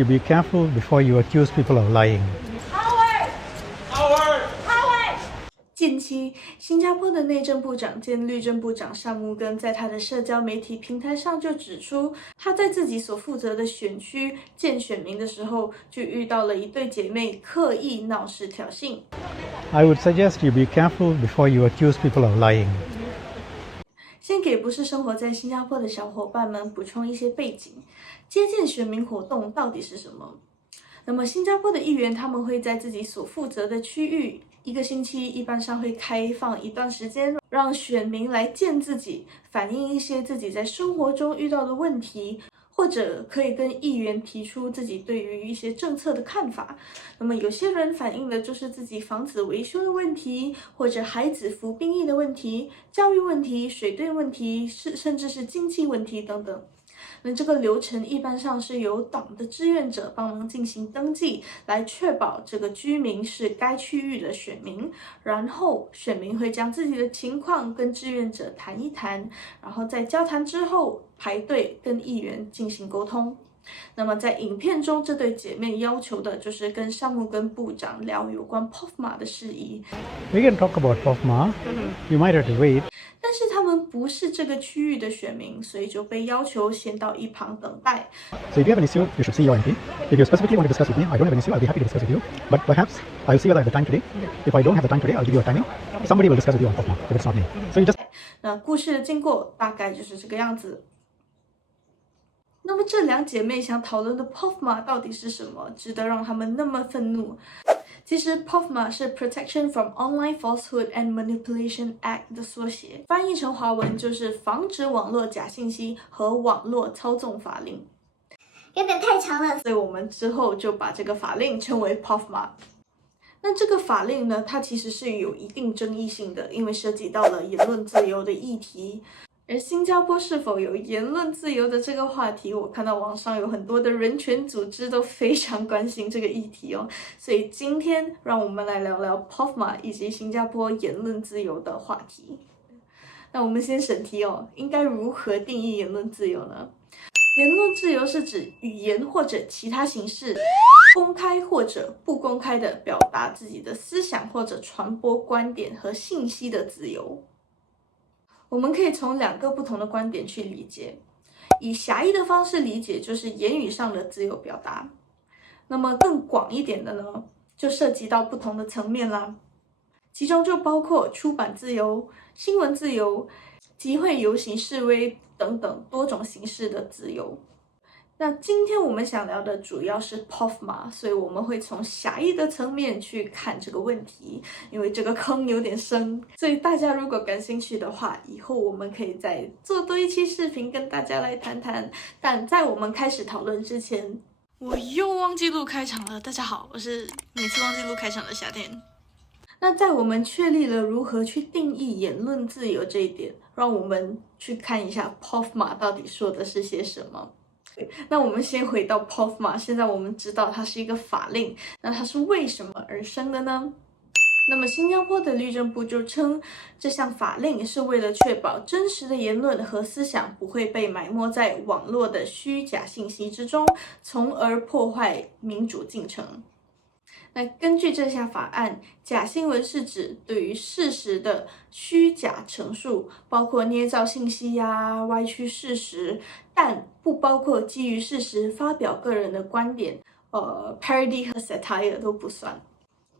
You be careful before you accuse people of lying. 近期，新加坡的内政部长兼律政部长尚穆根在他的社交媒体平台上就指出，他在自己所负责的选区见选民的时候，就遇到了一对姐妹刻意闹事挑衅。I would suggest you be careful before you accuse people of lying. 先给不是生活在新加坡的小伙伴们补充一些背景，接见选民活动到底是什么？那么新加坡的议员他们会在自己所负责的区域1个星期一般上会开放一段时间，让选民来见自己，反映一些自己在生活中遇到的问题，或者可以跟议员提出自己对于一些政策的看法。那么有些人反映的就是自己房子维修的问题，或者孩子服兵役的问题、教育问题、水电问题，甚至是经济问题等等。那这个流程一般上是由党的志愿者帮忙进行登记，来确保这个居民是该区域的选民，然后选民会将自己的情况跟志愿者谈一谈，然后在交谈之后排队跟议员进行沟通。那么在影片中，这对姐妹要求的就是跟尚穆根部长聊有关 POFMA 的事宜。 We can talk about POFMA. You might have to wait. 但是他们不是这个区域的选民，所以就被要求先到一旁等待。 So if you have an issue, you should see your MP. If you specifically want to discuss with me, I don't have an issue. I'll be happy to discuss with you. But perhaps I'll see whether I have the time today. If I don't have the time today, I'll give you a timing. Somebody will discuss with you on POFMA if it's not me. So you just. 那故事的经过大概就是这个样子。那么这两姐妹想讨论的 POFMA 到底是什么，值得让她们那么愤怒？其实 POFMA 是 Protection from Online Falsehood and Manipulation Act 的缩写，翻译成华文就是防止网络假信息和网络操纵法令。有点太长了，所以我们之后就把这个法令称为 POFMA。那这个法令呢，它其实是有一定争议性的，因为涉及到了言论自由的议题。而新加坡是否有言论自由的这个话题，我看到网上有很多的人权组织都非常关心这个议题哦。所以今天让我们来聊聊 POFMA 以及新加坡言论自由的话题。那我们先审题哦，应该如何定义言论自由呢？言论自由是指语言或者其他形式公开或者不公开的表达自己的思想或者传播观点和信息的自由。我们可以从2个不同的观点去理解。以狭义的方式理解，就是言语上的自由表达。那么更广一点的呢，就涉及到不同的层面啦，其中就包括出版自由、新闻自由、集会、游行、示威等等多种形式的自由。那今天我们想聊的主要是 POFMA， 所以我们会从狭义的层面去看这个问题，因为这个坑有点深，所以大家如果感兴趣的话，以后我们可以再做多一期视频跟大家来谈谈。但在我们开始讨论之前，我又忘记录开场了。大家好，我是每次忘记录开场的夏天。那在我们确立了如何去定义言论自由这一点，让我们去看一下 POFMA 到底说的是些什么。那我们先回到 POFMA， 现在我们知道它是一个法令，那它是为什么而生的呢？那么新加坡的律政部就称，这项法令是为了确保真实的言论和思想不会被埋没在网络的虚假信息之中，从而破坏民主进程。那根据这项法案，假新闻是指对于事实的虚假陈述，包括捏造信息呀、歪曲事实，但不包括基于事实发表个人的观点，parody 和 satire 都不算。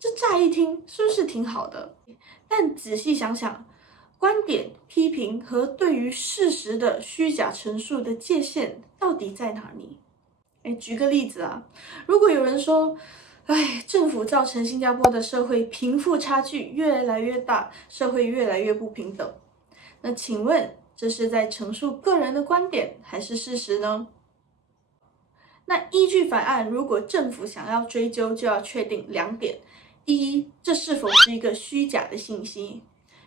这乍一听是不是挺好的？但仔细想想，观点、批评和对于事实的虚假陈述的界限到底在哪里？举个例子啊，如果有人说，政府造成新加坡的社会贫富差距越来越大，社会越来越不平等。那请问，这是在陈述个人的观点还是事实呢？那依据法案，如果政府想要追究，就要确定2点：第一，这是否是一个虚假的信息；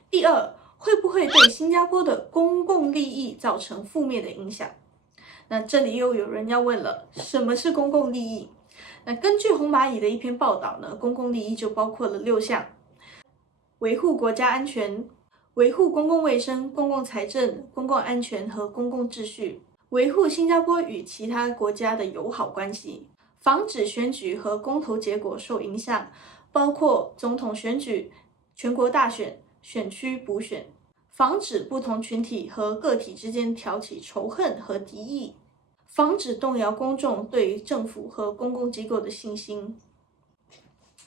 第二，会不会对新加坡的公共利益造成负面的影响？那这里又有人要问了，什么是公共利益？那根据红蚂蚁的一篇报道呢，公共利益就包括了6项：维护国家安全、维护公共卫生、公共财政、公共安全和公共秩序，维护新加坡与其他国家的友好关系，防止选举和公投结果受影响，包括总统选举、全国大选、选区补选，防止不同群体和个体之间挑起仇恨和敌意，防止动摇公众对政府和公共机构的信心。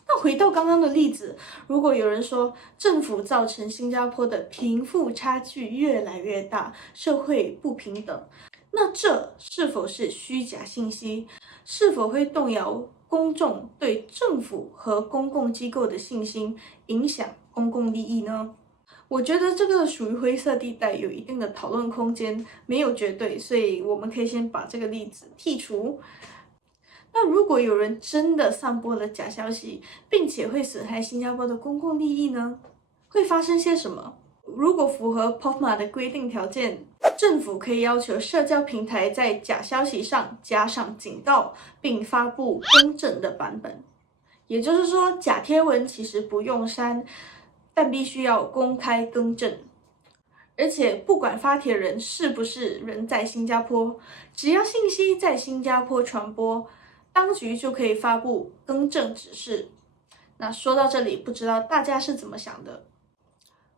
那回到刚刚的例子，如果有人说政府造成新加坡的贫富差距越来越大，社会不平等，那这是否是虚假信息？是否会动摇公众对政府和公共机构的信心，影响公共利益呢？我觉得这个属于灰色地带，有一定的讨论空间，没有绝对，所以我们可以先把这个例子剔除。那如果有人真的散播了假消息，并且会损害新加坡的公共利益呢？会发生些什么？如果符合 POFMA 的规定条件，政府可以要求社交平台在假消息上加上警告，并发布更正的版本。也就是说，假贴文其实不用删，但必须要公开更正。而且不管发帖人是不是人在新加坡，只要信息在新加坡传播，当局就可以发布更正指示。那说到这里，不知道大家是怎么想的？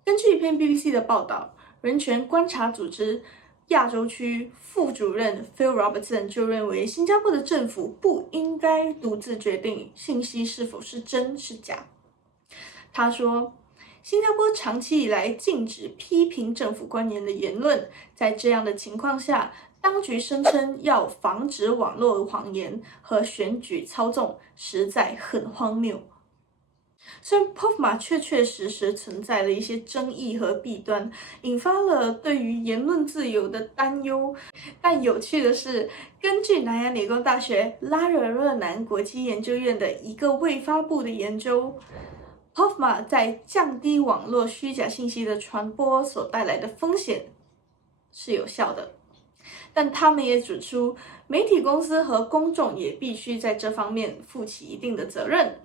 根据一篇 BBC 的报道，人权观察组织亚洲区副主任 Phil Robertson 就认为，新加坡的政府不应该独自决定信息是否是真是假。他说，新加坡长期以来禁止批评政府官员的言论，在这样的情况下，当局声称要防止网络谎言和选举操纵，实在很荒谬。虽然 POFMA 确实存在了一些争议和弊端，引发了对于言论自由的担忧，但有趣的是，根据南洋理工大学拉惹热南国际研究院的一个未发布的研究， POFMA 在降低网络虚假信息的传播所带来的风险是有效的。但他们也指出，媒体公司和公众也必须在这方面负起一定的责任。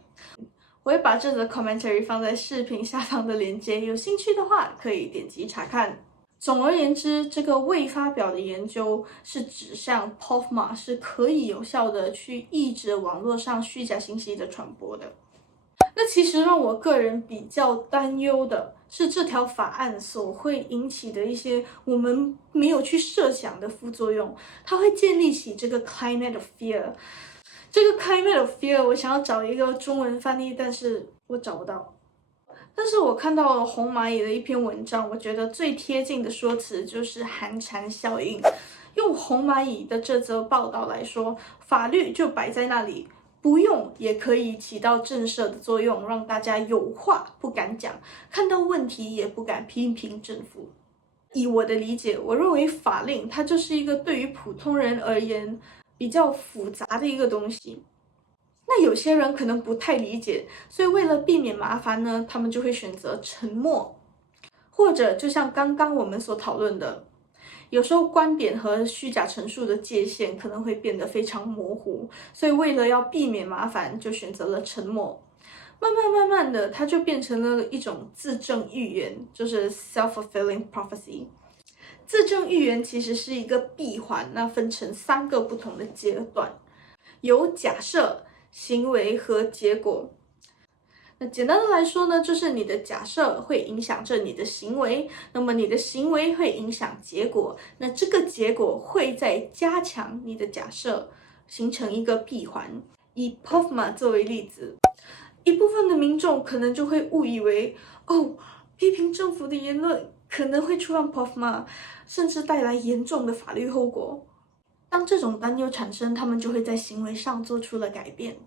我会把这则 commentary 放在视频下方的链接，有兴趣的话可以点击查看。总而言之，这个未发表的研究是指向 POFMA 是可以有效的去抑制网络上虚假信息的传播的。那其实让我个人比较担忧的是这条法案所会引起的一些我们没有去设想的副作用，它会建立起这个 climate of fear。这个 climate of fear 我想要找一个中文翻译，但是我找不到。但是我看到了红蚂蚁的一篇文章，我觉得最贴近的说辞就是寒蝉效应。用红蚂蚁的这则报道来说，法律就摆在那里，不用也可以起到震慑的作用，让大家有话不敢讲，看到问题也不敢批评政府。以我的理解，我认为法令它就是一个对于普通人而言比较复杂的一个东西。那有些人可能不太理解，所以为了避免麻烦呢，他们就会选择沉默，或者就像刚刚我们所讨论的，有时候观点和虚假陈述的界限可能会变得非常模糊，所以为了要避免麻烦，就选择了沉默。慢慢的，它就变成了一种自证预言，就是 self-fulfilling prophecy。自证预言其实是一个闭环，那分成3个不同的阶段，有假设、行为和结果。那简单的来说呢，就是你的假设会影响着你的行为，那么你的行为会影响结果，那这个结果会再加强你的假设，形成一个闭环。以 POFMA 作为例子，一部分的民众可能就会误以为，批评政府的言论可能会触犯 POFMA， 甚至带来严重的法律后果。当这种担忧产生，他们就会在行为上做出了改变。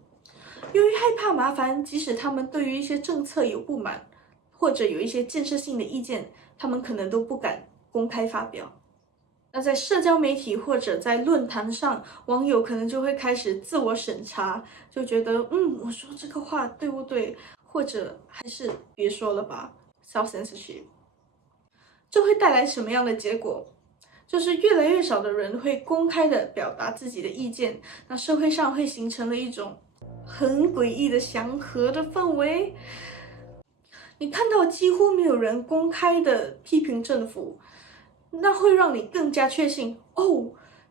由于害怕麻烦，即使他们对于一些政策有不满，或者有一些建设性的意见，他们可能都不敢公开发表。那在社交媒体或者在论坛上，网友可能就会开始自我审查，就觉得我说这个话对不对，或者还是别说了吧， self-censorship。 这会带来什么样的结果？就是越来越少的人会公开的表达自己的意见，那社会上会形成了一种很诡异的祥和的氛围。你看到几乎没有人公开的批评政府，那会让你更加确信，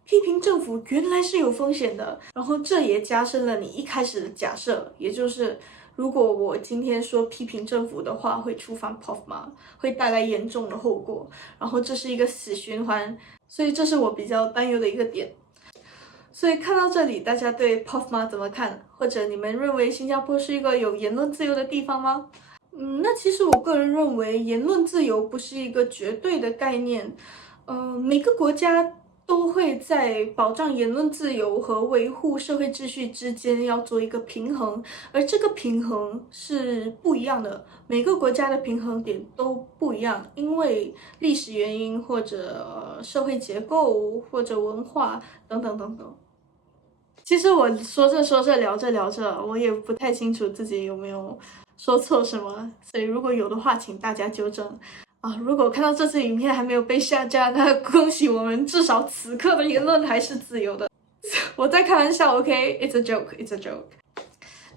批评政府原来是有风险的，然后这也加深了你一开始的假设，也就是如果我今天说批评政府的话会触犯 POFMA， 会带来严重的后果，然后这是一个死循环，所以这是我比较担忧的一个点。所以看到这里，大家对 POFMA 怎么看？或者你们认为新加坡是一个有言论自由的地方吗？那其实我个人认为言论自由不是一个绝对的概念，每个国家都会在保障言论自由和维护社会秩序之间要做一个平衡，而这个平衡是不一样的，每个国家的平衡点都不一样，因为历史原因或者社会结构或者文化等等等等。其实我说着聊着，我也不太清楚自己有没有说错什么，所以如果有的话，请大家纠正。如果看到这支影片还没有被下架，那恭喜我们，至少此刻的言论还是自由的。我在开玩笑 ，OK，it's a joke，it's a joke。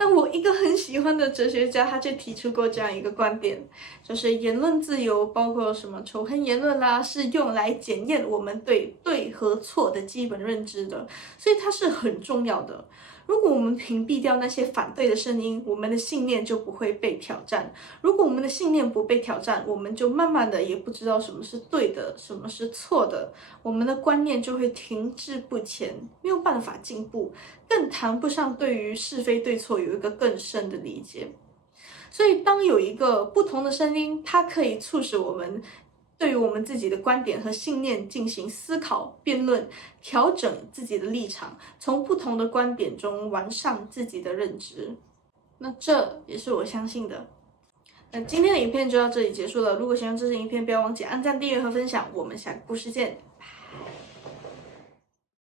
那我一个很喜欢的哲学家，他就提出过这样一个观点，就是言论自由，包括什么仇恨言论啦，是用来检验我们对对和错的基本认知的，所以它是很重要的。如果我们屏蔽掉那些反对的声音，我们的信念就不会被挑战。如果我们的信念不被挑战，我们就慢慢的也不知道什么是对的，什么是错的，我们的观念就会停滞不前，没有办法进步，更谈不上对于是非对错有一个更深的理解。所以当有一个不同的声音，它可以促使我们对于我们自己的观点和信念进行思考、辩论，调整自己的立场，从不同的观点中完善自己的认知。那这也是我相信的。那今天的影片就到这里结束了。如果喜欢这支影片，不要忘记按赞、订阅和分享。我们下个故事见，拜。